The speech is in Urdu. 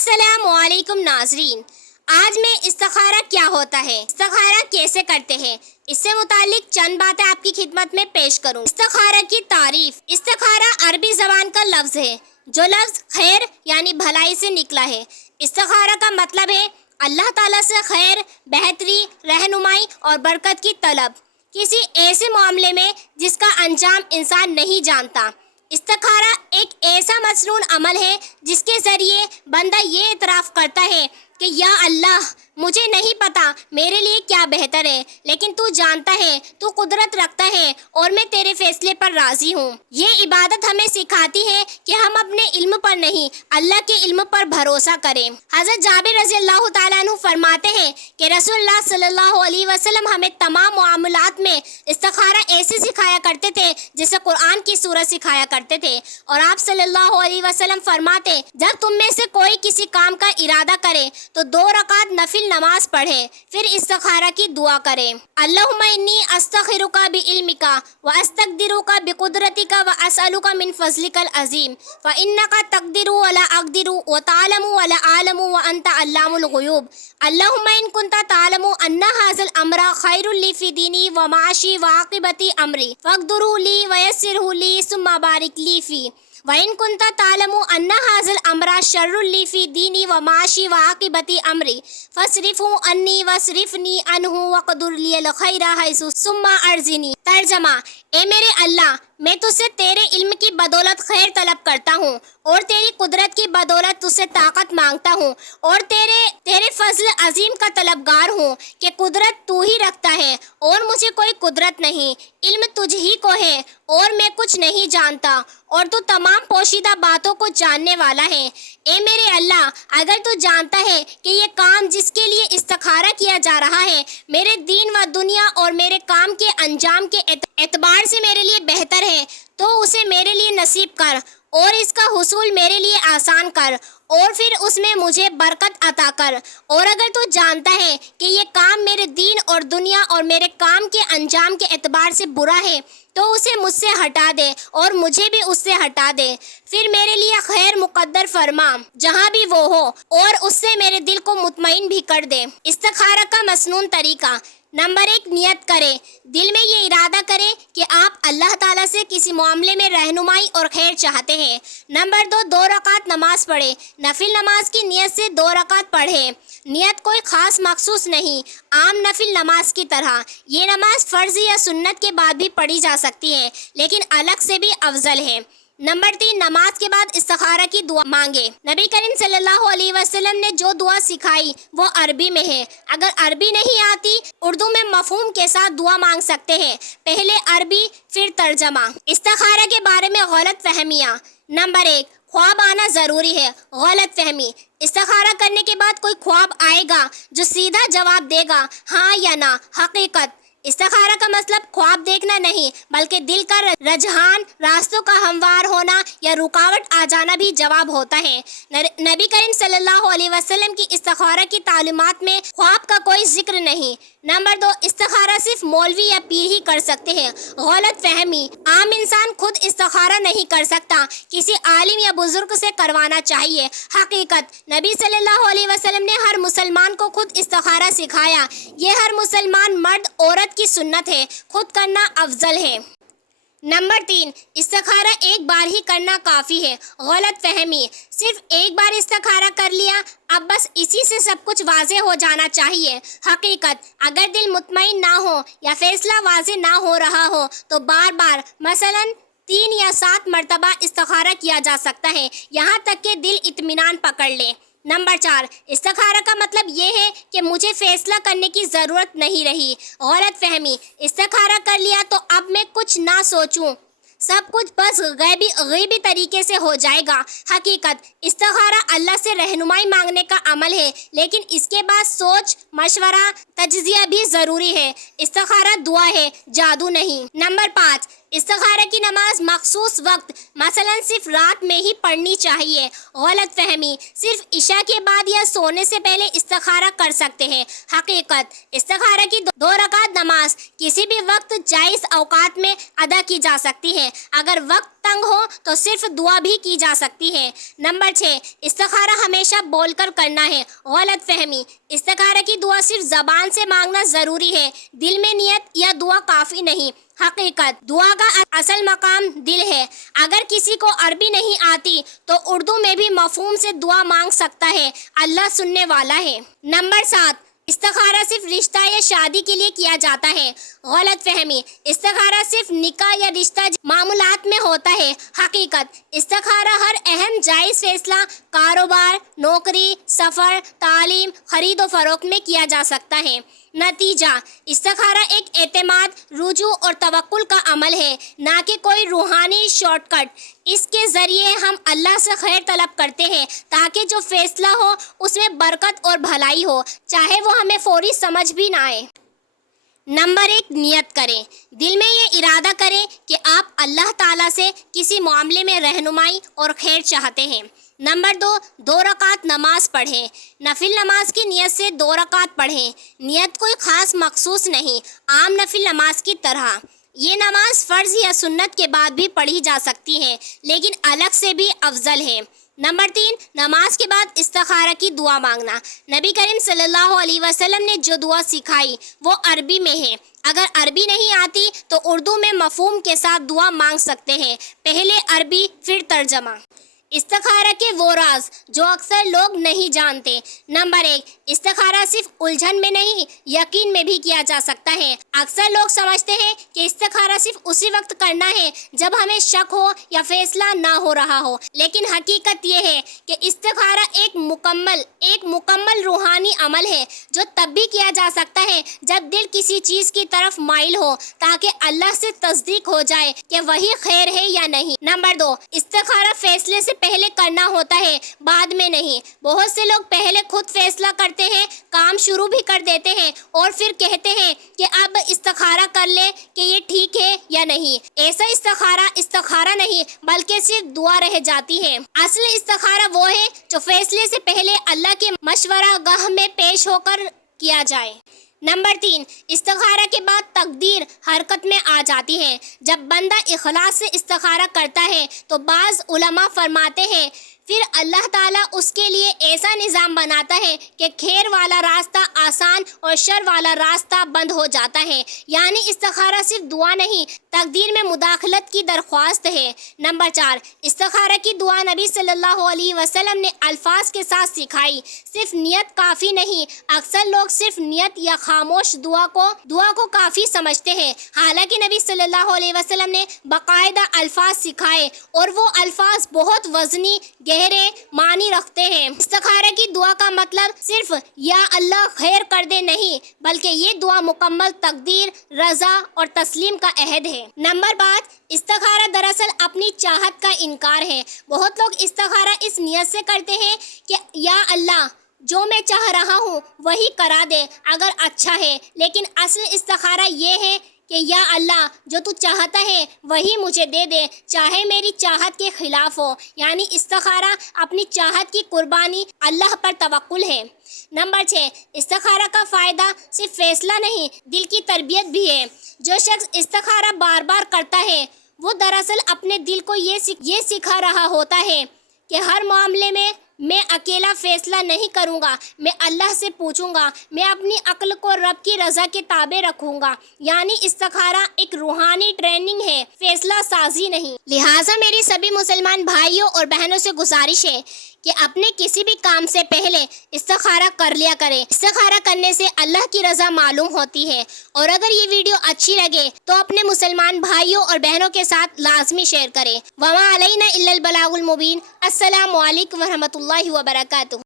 السلام علیکم ناظرین، آج میں استخارہ کیا ہوتا ہے، استخارہ کیسے کرتے ہیں، اس سے متعلق چند باتیں آپ کی خدمت میں پیش کروں۔ استخارہ کی تعریف۔ استخارہ عربی زبان کا لفظ ہے جو لفظ خیر یعنی بھلائی سے نکلا ہے۔ استخارہ کا مطلب ہے اللہ تعالیٰ سے خیر، بہتری، رہنمائی اور برکت کی طلب، کسی ایسے معاملے میں جس کا انجام انسان نہیں جانتا۔ استخارہ ایک ایسا مسنون عمل ہے جس کے ذریعے بندہ یہ اعتراف کرتا ہے کہ یا اللہ، مجھے نہیں پتا میرے لیے کیا بہتر ہے، لیکن تو جانتا ہے، تو قدرت رکھتا ہے اور میں تیرے فیصلے پر راضی ہوں۔ یہ عبادت ہمیں سکھاتی ہے کہ ہم اپنے علم پر نہیں، اللہ کے علم پر بھروسہ کریں۔ حضرت جابر رضی اللہ تعالیٰ عنہ فرماتے ہیں کہ رسول اللہ صلی اللہ علیہ وسلم ہمیں تمام معاملات میں استخارہ ایسے سکھایا کرتے تھے جیسے قرآن کی سورت سکھایا کرتے تھے، اور آپ صلی اللہ علیہ وسلم فرماتے جب تم میں سے کوئی کسی کام کا ارادہ کرے تو 2 رکعت نفل نماز پڑھے، پھر استخارہ کی دعا کرے۔ اللہم انی استخیرک بعلمک واستقدرک بقدرتک واسألک من فضلک العظیم فانک تقدر ولا اقدر وتعلم ولا اعلم وانت علام الغیوب۔ اللہم ان کنت تعلم ان ھذا الامر خیر لی فی دینی ومعاشی وعاقبۃ امری فاقدرہ لی ویسرہ لی ثم بارک لی فی، وَإِن كُنْتَ تَعْلَمُ أَنَّ هَذَا الْأَمْرَ شَرٌّ لِّي فِي دِينِي وَمَعَاشِي وَعَاقِبَةِ أَمْرِي فَاصْرِفْهُ عَنِّي وَاصْرِفْنِي عَنْهُ وَاقْدُرْ لِي الْخَيْرَ حَيْثُ ثُمَّ أَرْزِقْنِی۔ ترجمہ: اے میرے اللہ، میں تجھ سے تیرے علم کی بدولت خیر طلب کرتا ہوں اور تیری قدرت کی بدولت تجھ سے طاقت مانگتا ہوں، اور تیرے فضل عظیم کا طلبگار ہوں کہ قدرت تو ہی رکھتا ہے اور مجھے کوئی قدرت نہیں، علم تجھ ہی کو ہے اور میں کچھ نہیں جانتا، اور تو تمام پوشیدہ باتوں کو جاننے والا ہے۔ اے میرے اللہ، اگر تو جانتا ہے کہ یہ کام جس کے لیے استخارہ کیا جا رہا ہے میرے دین و دنیا اور میرے کام کے انجام کے اعتبار سے میرے لیے بہتر ہے تو اسے میرے لیے نصیب کر اور اس کا حصول میرے لیے آسان کر، اور پھر اس میں مجھے برکت عطا کر، اور اگر تو جانتا ہے کہ یہ کام میرے دین اور دنیا اور میرے کام کے انجام کے اعتبار سے برا ہے تو اسے مجھ سے ہٹا دے اور مجھے بھی اس سے ہٹا دے، پھر میرے لیے خیر مقدر فرما جہاں بھی وہ ہو، اور اس سے میرے دل کو مطمئن بھی کر دے۔ استخارہ کا مسنون طریقہ۔ نمبر 1، نیت کرے۔ دل میں یہ ارادہ کرے کہ آپ اللہ تعالیٰ سے کسی معاملے میں رہنمائی اور خیر چاہتے ہیں۔ نمبر 2، 2 رکعت نماز پڑھے۔ نفل نماز کی نیت سے 2 رکعت پڑھے۔ نیت کوئی خاص مخصوص نہیں، عام نفل نماز کی طرح۔ یہ نماز فرض یا سنت کے بعد بھی پڑھی جا سکتی ہے، لیکن الگ سے بھی افضل ہے۔ نمبر 3، نماز کے بعد استخارہ کی دعا مانگے۔ نبی کریم صلی اللہ علیہ وسلم نے جو دعا سکھائی وہ عربی میں ہے۔ اگر عربی نہیں آتی، اردو میں مفہوم کے ساتھ دعا مانگ سکتے ہیں، پہلے عربی پھر ترجمہ۔ استخارہ کے بارے میں غلط فہمیاں۔ نمبر 1، خواب آنا ضروری ہے۔ غلط فہمی۔ استخارہ کرنے کے بعد کوئی خواب آئے گا جو سیدھا جواب دے گا ہاں یا نہ۔ حقیقت: استخارہ کا مطلب خواب دیکھنا نہیں، بلکہ دل کا رجحان، راستوں کا ہموار ہونا یا رکاوٹ آ جانا بھی جواب ہوتا ہے۔ نبی کریم صلی اللہ علیہ وسلم کی استخارہ کی تعلیمات میں خواب کا کوئی ذکر نہیں۔ نمبر 2، استخارہ صرف مولوی یا پیر ہی کر سکتے ہیں۔ غلط فہمی۔ عام انسان خود استخارہ نہیں کر سکتا، کسی عالم یا بزرگ سے کروانا چاہیے۔ حقیقت: نبی صلی اللہ علیہ وسلم نے ہر مسلمان کو خود استخارہ سکھایا۔ یہ ہر مسلمان مرد عورت کی سنت ہے، خود کرنا افضل ہے۔ نمبر 3، استخارہ ایک بار ہی کرنا کافی ہے۔ غلط فہمی۔ صرف ایک بار استخارہ کر لیا، اب بس اسی سے سب کچھ واضح ہو جانا چاہیے۔ حقیقت: اگر دل مطمئن نہ ہو یا فیصلہ واضح نہ ہو رہا ہو تو بار بار، مثلاً 3 یا 7 مرتبہ استخارہ کیا جا سکتا ہے، یہاں تک کہ دل اطمینان پکڑ لے۔ نمبر 4، استخارہ کا مطلب یہ ہے کہ مجھے فیصلہ کرنے کی ضرورت نہیں رہی۔ غلط فہمی۔ استخارہ کر لیا تو اب میں کچھ نہ سوچوں، سب کچھ بس غیبی طریقے سے ہو جائے گا۔ حقیقت: استخارہ اللہ سے رہنمائی مانگنے کا عمل ہے، لیکن اس کے بعد سوچ، مشورہ، تجزیہ بھی ضروری ہے۔ استخارہ دعا ہے، جادو نہیں۔ نمبر 5، استخارہ کی نماز مخصوص وقت، مثلا صرف رات میں ہی پڑھنی چاہیے۔ غلط فہمی۔ صرف عشاء کے بعد یا سونے سے پہلے استخارہ کر سکتے ہیں۔ حقیقت: استخارہ کی 2 رکعت نماز کسی بھی وقت جائز اوقات میں ادا کی جا سکتی ہے۔ اگر وقت تنگ ہو تو صرف دعا بھی کی جا سکتی ہے۔ نمبر 6، استخارہ ہمیشہ بول کر کرنا ہے۔ غلط فہمی، استخارہ کی دعا صرف زبان سے مانگنا ضروری ہے، دل میں نیت یا دعا کافی نہیں۔ حقیقت، دعا کا اصل مقام دل ہے۔ اگر کسی کو عربی نہیں آتی تو اردو میں بھی مفہوم سے دعا مانگ سکتا ہے، اللہ سننے والا ہے۔ نمبر 7، استخارہ صرف رشتہ یا شادی کے لیے کیا جاتا ہے۔ غلط فہمی، استخارہ صرف نکاح یا رشتہ معاملات میں ہوتا ہے۔ حقیقت، استخارہ ہر اہم جائز فیصلہ، کاروبار، نوکری، سفر، تعلیم، خرید و فروخت میں کیا جا سکتا ہے۔ نتیجہ، استخارہ ایک اعتماد، رجوع اور توکل کا عمل ہے، نہ کہ کوئی روحانی شارٹ کٹ۔ اس کے ذریعے ہم اللہ سے خیر طلب کرتے ہیں تاکہ جو فیصلہ ہو اس میں برکت اور بھلائی ہو، چاہے وہ ہمیں فوری سمجھ بھی نہ آئے۔ نمبر 1، نیت کریں۔ دل میں یہ ارادہ کریں کہ آپ اللہ تعالیٰ سے کسی معاملے میں رہنمائی اور خیر چاہتے ہیں۔ نمبر 2، 2 رکعت نماز پڑھیں۔ نفل نماز کی نیت سے 2 رکعت پڑھیں۔ نیت کوئی خاص مخصوص نہیں، عام نفل نماز کی طرح۔ یہ نماز فرض یا سنت کے بعد بھی پڑھی جا سکتی ہے، لیکن الگ سے بھی افضل ہے۔ نمبر 3، نماز کے بعد استخارہ کی دعا مانگنا۔ نبی کریم صلی اللہ علیہ وسلم نے جو دعا سکھائی وہ عربی میں ہے۔ اگر عربی نہیں آتی تو اردو میں مفہوم کے ساتھ دعا مانگ سکتے ہیں، پہلے عربی پھر ترجمہ۔ استخارہ کے وہ راز جو اکثر لوگ نہیں جانتے۔ نمبر 1، استخارہ صرف الجھن میں نہیں، یقین میں بھی کیا جا سکتا ہے۔ اکثر لوگ سمجھتے ہیں کہ استخارہ صرف اسی وقت کرنا ہے جب ہمیں شک ہو یا فیصلہ نہ ہو رہا ہو، لیکن حقیقت یہ ہے کہ استخارہ ایک مکمل روحانی عمل ہے جو تب بھی کیا جا سکتا ہے جب دل کسی چیز کی طرف مائل ہو، تاکہ اللہ سے تصدیق ہو جائے کہ وہی خیر ہے یا نہیں۔ نمبر 2، استخارہ فیصلے سے پہلے کرنا ہوتا ہے، بعد میں نہیں۔ بہت سے لوگ پہلے خود فیصلہ کرتے ہیں، کام شروع بھی کر دیتے ہیں اور پھر کہتے ہیں کہ اب استخارہ کر لیں کہ یہ ٹھیک ہے یا نہیں۔ ایسا استخارہ نہیں بلکہ صرف دعا رہ جاتی ہے۔ اصل استخارہ وہ ہے جو فیصلے سے پہلے اللہ کے مشورہ گاہ میں پیش ہو کر کیا جائے۔ نمبر 3، استخارہ کے بعد تقدیر حرکت میں آ جاتی ہے۔ جب بندہ اخلاص سے استخارہ کرتا ہے تو بعض علماء فرماتے ہیں پھر اللہ تعالیٰ اس کے لیے ایسا نظام بناتا ہے کہ خیر والا راستہ آسان اور شر والا راستہ بند ہو جاتا ہے۔ یعنی استخارہ صرف دعا نہیں، تقدیر میں مداخلت کی درخواست ہے۔ نمبر 4، استخارہ کی دعا نبی صلی اللہ علیہ وسلم نے الفاظ کے ساتھ سکھائی۔ صرف نیت کافی نہیں۔ اکثر لوگ صرف نیت یا خاموش دعا کو کافی سمجھتے ہیں، حالانکہ نبی صلی اللہ علیہ وسلم نے باقاعدہ الفاظ سکھائے اور وہ الفاظ بہت وزنی، گہرے معنی رکھتے ہیں۔ استخارہ کی دعا کا مطلب صرف یا اللہ خیر کر دے نہیں، بلکہ یہ دعا مکمل تقدیر، رضا اور تسلیم کا عہد ہے۔ نمبر 5، استخارہ دراصل اپنی چاہت کا انکار ہے۔ بہت لوگ استخارہ اس نیت سے کرتے ہیں کہ یا اللہ جو میں چاہ رہا ہوں وہی کرا دے اگر اچھا ہے، لیکن اصل استخارہ یہ ہے کہ یا اللہ جو تو چاہتا ہے وہی مجھے دے دے، چاہے میری چاہت کے خلاف ہو۔ یعنی استخارہ اپنی چاہت کی قربانی، اللہ پر توکل ہے۔ نمبر 6، استخارہ کا فائدہ صرف فیصلہ نہیں، دل کی تربیت بھی ہے۔ جو شخص استخارہ بار بار کرتا ہے وہ دراصل اپنے دل کو یہ سکھا رہا ہوتا ہے کہ ہر معاملے میں اکیلا فیصلہ نہیں کروں گا، میں اللہ سے پوچھوں گا، میں اپنی عقل کو رب کی رضا کے تابع رکھوں گا۔ یعنی استخارہ ایک روحانی ٹریننگ ہے، فیصلہ سازی نہیں۔ لہٰذا میری سبھی مسلمان بھائیوں اور بہنوں سے گزارش ہے کہ اپنے کسی بھی کام سے پہلے استخارہ کر لیا کریں۔ استخارہ کرنے سے اللہ کی رضا معلوم ہوتی ہے۔ اور اگر یہ ویڈیو اچھی لگے تو اپنے مسلمان بھائیوں اور بہنوں کے ساتھ لازمی شیئر کریں۔ وما علینا الا البلاغ المبین۔ السلام علیکم ورحمۃ اللہ وبرکاتہ۔